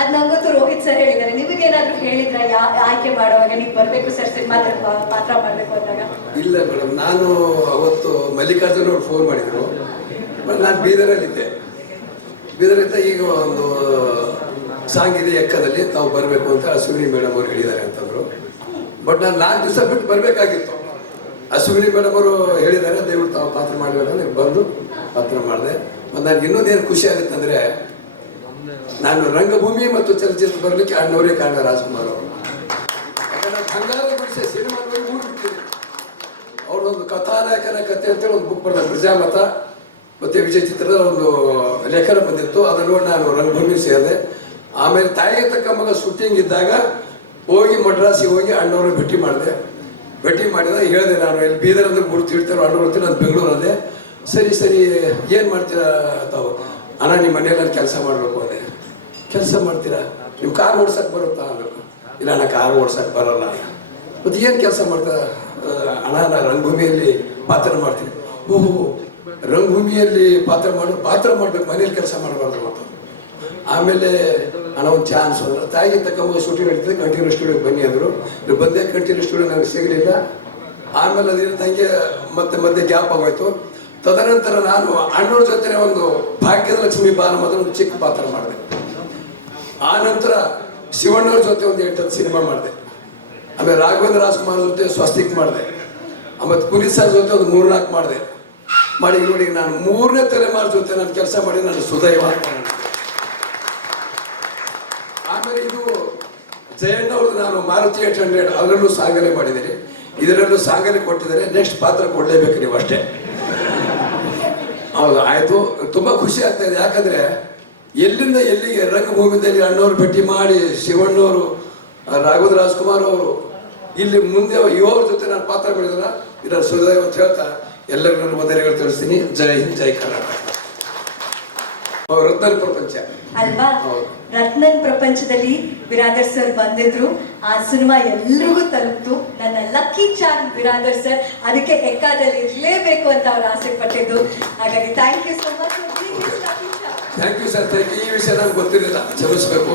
ಅದ್ ನಂಗೊತ್ತು ರೋಹಿತ್ ಸರ್ ಹೇಳಿದ್ದಾರೆ. ನಿಮಗೇನಾದ್ರೂ ಹೇಳಿದ್ರ? ಆಯ್ಕೆ ಮಾಡುವಾಗ ನೀವು ಬರ್ಬೇಕು ಸರ್ ಸಿನಿಮಾ ಪಾತ್ರ ಮಾಡ್ಬೇಕು ಅಂದಾಗ? ಇಲ್ಲ ಮೇಡಮ್, ನಾನು ಅವತ್ತು ಮಲ್ಲಿಕಾರ್ಜುನ್ ಅವ್ರು ಫೋನ್ ಮಾಡಿದ್ರು. ನಾನು ಬೀದರಲ್ಲಿದ್ದೆ. ಬೀದರಿಂದ ಈಗ ಒಂದು ಸಾಂಗ್ ಇದೆ ಎಕ್ಕದಲ್ಲಿ, ತಾವು ಬರಬೇಕು ಅಂತ ಅಶ್ವಿನಿ ಮೇಡಮ್ ಅವ್ರು ಹೇಳಿದ್ದಾರೆ ಅಂತಂದ್ರು. ಬಟ್ ನಾನು ನಾಲ್ಕು ದಿವಸ ಬಿಟ್ಟು ಬರಬೇಕಾಗಿತ್ತು. ಅಶ್ವಿನಿ ಮೇಡಮ್ ಅವರು ಹೇಳಿದ್ದಾರೆ ದಯವಿಟ್ಟು ತಾವು ಪಾತ್ರ ಮಾಡಬೇಕಂದ್ರೆ ಬಂದು ಪಾತ್ರ ಮಾಡಿದೆ. ಮತ್ತು ನನಗೆ ಇನ್ನೊಂದೇನು ಖುಷಿ ಆಗುತ್ತೆ ಅಂದರೆ ನಾನು ರಂಗಭೂಮಿ ಮತ್ತು ಚಲನಚಿತ್ರ ಬರಲಿಕ್ಕೆ ಅಣ್ಣವರೇ ಕಾರಣ ರಾಜ್ಕುಮಾರ್ ಅವರು. ಯಾಕಂದ್ರೆ ಬಂಗಾರದ ಗುಡಿಸೆ ಸಿನಿಮಾ ನೋಡಿ ಊರು ಅವ್ರದೊಂದು ಕಥಾನಾಯಕನ ಕಥೆ ಅಂತೇಳಿ ಒಂದು ಬುಕ್ ಬರೆದ ಪ್ರಜಾಮತ ಮತ್ತೆ ವಿಜಯ ಚಿತ್ರದ ಒಂದು ಲೇಖನ ಬಂದಿತ್ತು. ಅದನ್ನು ನಾನು ರಂಗಭೂಮಿ ಸೇರಿದೆ. ಆಮೇಲೆ ತಾಯಿ ತಕ್ಕ ಮಗ ಶೂಟಿಂಗ್ ಇದ್ದಾಗ ಹೋಗಿ ಮಡ್ರಾಸಿಗೆ ಹೋಗಿ ಅಣ್ಣವ್ರನ್ನ ಭೇಟಿ ಮಾಡಿದೆ. ಭೇಟಿ ಮಾಡಿದಾಗ ಹೇಳಿದೆ ನಾನು ಎಲ್ಲಿ ಬೀದರ್ ಅಂದ್ರೆ ಗುರುತಿರ್ತಾರೋ ಅಣ್ಣವ್ರು ನಾನು ಬೆಂಗಳೂರಲ್ಲೇ ಸರಿ ಸರಿ, ಏನು ಮಾಡ್ತೀರಾ ತಾವು? ಅಣ್ಣ ನಿಮ್ಮ ಮನೆಯಲ್ಲಿ ಕೆಲಸ ಮಾಡಬೇಕು ಅದೇ ಕೆಲಸ ಮಾಡ್ತೀರಾ? ನೀವು ಕಾರ್ ಓಡ್ಸಕ್ಕೆ ಬರುತ್ತಾ? ಅನ್ನಬೇಕು ಇಲ್ಲ ಅಣ್ಣ ಕಾರ್ ಓಡ್ಸಕ್ಕೆ ಬರಲ್ಲ. ಮತ್ತೆ ಏನು ಕೆಲಸ ಮಾಡ್ತಾ ಅಣ್ಣ, ನಾ ರಂಗಭೂಮಿಯಲ್ಲಿ ಪಾತ್ರ ಮಾಡ್ತೀನಿ. ಓಹೋ, ರಂಗಭೂಮಿಯಲ್ಲಿ ಪಾತ್ರ ಮಾಡಿ, ಪಾತ್ರ ಮಾಡ್ಬೇಕು, ಮನೇಲಿ ಕೆಲಸ ಮಾಡಬಾರ್ದು ಅಂತ. ಆಮೇಲೆ, ಅಣ್ಣ, ಒಂದು ಚಾನ್ಸ್ ಅಂದ್ರೆ ತಾಯಿಗೆ ತಕ್ಕ ಶೂಟಿಂಗ್ ನಡೀತದೆ ಕಂಟಿನ್ಯೂ ಸ್ಟುಡಿಯೋಗೆ ಬನ್ನಿ ಅಂದರು. ನೀವು ಬಂದೇ ಕಂಟಿನ್ಯೂ ಸ್ಟುಡಿಯೋ ನನಗೆ ಸಿಗಲಿಲ್ಲ. ಆಮೇಲೆ ಅದೇನು ತಂಗೆ ಮತ್ತೆ ಮತ್ತೆ ಗ್ಯಾಪ್ ಆಗೋಯ್ತು. ತದನಂತರ ನಾನು ಅಣ್ಣವ್ರ ಜೊತೆ ಒಂದು ಭಾಗ್ಯದ ಲಕ್ಷ್ಮಿ ಒಂದು ಚಿಕ್ಕ ಪಾತ್ರ ಮಾಡಿದೆ. ಆ ನಂತರ ಶಿವಣ್ಣವ್ರ ಜೊತೆ ಒಂದು ಎಂಟತ್ತು ಸಿನಿಮಾ ಮಾಡಿದೆ. ಆಮೇಲೆ ರಾಘವೇಂದ್ರ ರಾಜ್ಕುಮಾರ್ ಜೊತೆ ಸ್ವಸ್ತಿಕ್ ಮಾಡಿದೆ. ಆಮೇಲೆ ಪುನೀತ್ ಸರ್ ಜೊತೆ ಒಂದು ಮೂರ್ನಾಲ್ಕು ಮಾಡಿದೆ. ಮಾಡಿ ನೋಡಿ, ನಾನು ಮೂರನೇ ತಲೆಮಾರು ಜೊತೆ ನಾನು ಕೆಲಸ ಮಾಡಿ, ನಾನು ಸುದೈವ ಆಮೇಲೆ ಇದು ಜಯಣ್ಣ ಅವ್ರದ್ದು ನಾನು ಮಾರುತಿ ಏಟ್ ಹಂಡ್ರೆಡ್ ಅದರಲ್ಲೂ ಸಾಗಣೆ ಮಾಡಿದ್ದೀನಿ. ಇದರಲ್ಲೂ ಸಾಗಣೆ ಕೊಟ್ಟಿದ್ದಾರೆ. ನೆಕ್ಸ್ಟ್ ಪಾತ್ರ ಕೊಡಲೇಬೇಕು ನೀವು ಅಷ್ಟೇ. ಹೌದು, ಆಯಿತು. ತುಂಬಾ ಖುಷಿ ಆಗ್ತಾ ಇದೆ. ಯಾಕಂದ್ರೆ ಎಲ್ಲಿಂದ ಎಲ್ಲಿಗೆ ರಂಗಭೂಮಿದಲ್ಲಿ ಅಣ್ಣವ್ರು ಭೇಟಿ ಮಾಡಿ ಶಿವಣ್ಣವರು ರಾಘವ ರಾಜ್ಕುಮಾರ್ ಅವರು, ಇಲ್ಲಿ ಮುಂದೆ ಇವರ ಜೊತೆ ನಾನು ಪಾತ್ರ ಬೆಳೆದಿಲ್ಲ ಇದರ ಸುದೈವ ಅಂತ ಹೇಳ್ತಾ ಎಲ್ಲರಿಗೂ ನನ್ನ ವಂದನೆಗಳು ತಿಳಿಸ್ತೀನಿ. ಜೈ ಹಿಂದ್, ಜೈ ಕರ್ನಾಟಕ. ಅವ್ರ ರತ್ನ ಪ್ರಪಂಚ. ಅಲ್ವಾ? ರತ್ನನ್ ಪ್ರಪಂಚದಲ್ಲಿ ಬಿರಾದರ್ ಸರ್ ಬಂದಿದ್ರು. ಆ ಸಿನಿಮಾ ಎಲ್ರಿಗೂ ತಲುಪ್ತು. ನನ್ನ ಲಕ್ಕಿ ಚಾರ್ಮ್ ಬಿರಾದರ್ ಸರ್ ಅದಕ್ಕೆ ಎಕ್ಕಾದಲ್ಲಿ ಇರಲೇಬೇಕು ಅಂತ ಅವ್ರು ಆಸೆ ಪಟ್ಟಿದ್ದು ಹಾಗಾಗಿ thank you so much thank you sir thank you ಈ ವಿಷಯ ನನಗೆ ಗೊತ್ತಿರಲಿಲ್ಲ. ಕ್ಷಮಿಸ್ಬೇಕು.